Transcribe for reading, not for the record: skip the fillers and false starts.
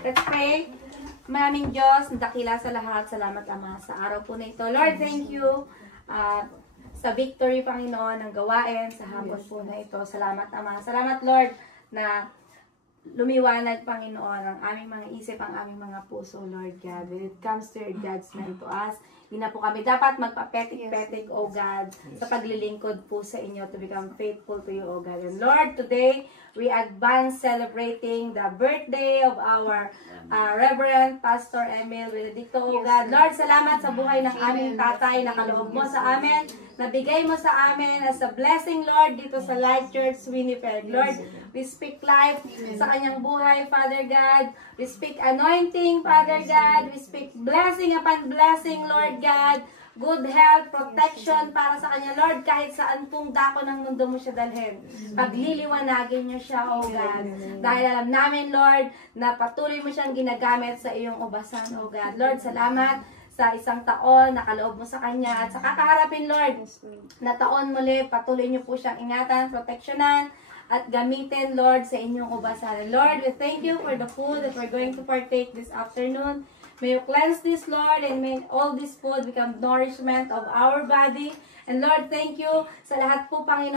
Let's pray. Maraming Diyos, dakila sa lahat. Salamat, Ama, sa araw po na ito. Lord, thank you sa victory, Panginoon, ng gawain sa hapon po na ito. Salamat, Ama. Salamat, Lord, na lumiwanag, Panginoon, ang aming mga isip, ang aming mga puso, Lord God. When it comes to your judgment to us, hindi na po kami dapat magpapetik-petik, O God, sa paglilingkod po sa inyo to become faithful to you, O God. And Lord, today, we advance celebrating the birthday of our Reverend Pastor Emil Benedicto, O God. Lord, salamat sa buhay ng aming tatay na kaloob mo sa amin, nabigay mo sa amin as a blessing, Lord, dito sa Life Church Winnipeg. Lord, we speak life sa kanyang buhay, Father God. We speak anointing, Father God. We speak blessing upon blessing, Lord God. Good health, protection para sa kanya, Lord, kahit saan pong dako ng mundo mo siya dalhin. Pagliliwanagin niyo siya, O God. Dahil alam namin, Lord, na patuloy mo siyang ginagamit sa iyong ubasan, O God. Lord, salamat sa isang taon na kaloob mo sa kanya at sa kakaharapin, Lord, na taon muli, patuloy niyo po siyang ingatan, proteksyonan, at gamitin, Lord, sa inyong ubasan. Lord, we thank you for the food that we're going to partake this afternoon. May you cleanse this, Lord, and may all this food become nourishment of our body. And Lord, thank you sa lahat po, Panginoon.